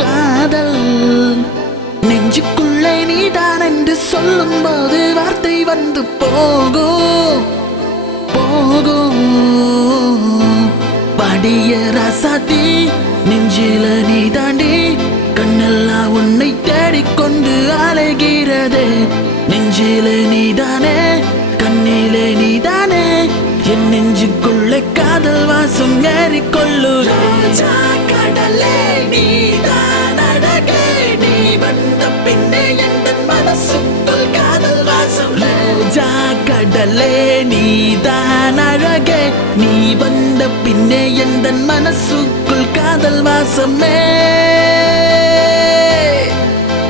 காதல் நெஞ்சுக்குள்ளே நீதான் என்று சொல்லும் போது வார்த்தை வந்து போகும் போகும். படிய ரசாத்தி நெஞ்சில நீ தாண்டி கண்ணெல்லாம் உன்னை தேடிக்கொண்டு அலைகிறதே. நெஞ்சில நீதானே கண்ணிலே நீதானே என் நெஞ்சுக்குள்ளே காதல் வாசம் ஏறிக்கொள்ளு. ரோஜா கடலே நீதான் அழகே நீ வந்த பின்னே என் மனசுக்குள் காதல் வாசம். ரோஜா கடலே நீதான் அழகே நீ வந்த பின்னே என் மனசுக்குள் காதல் வாசமே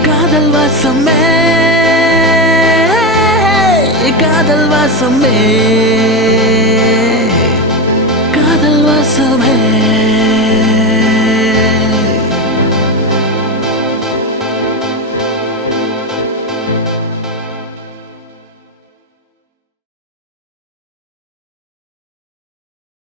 காதல் வாசமே காதல் வாசமே காதல் வாசமே.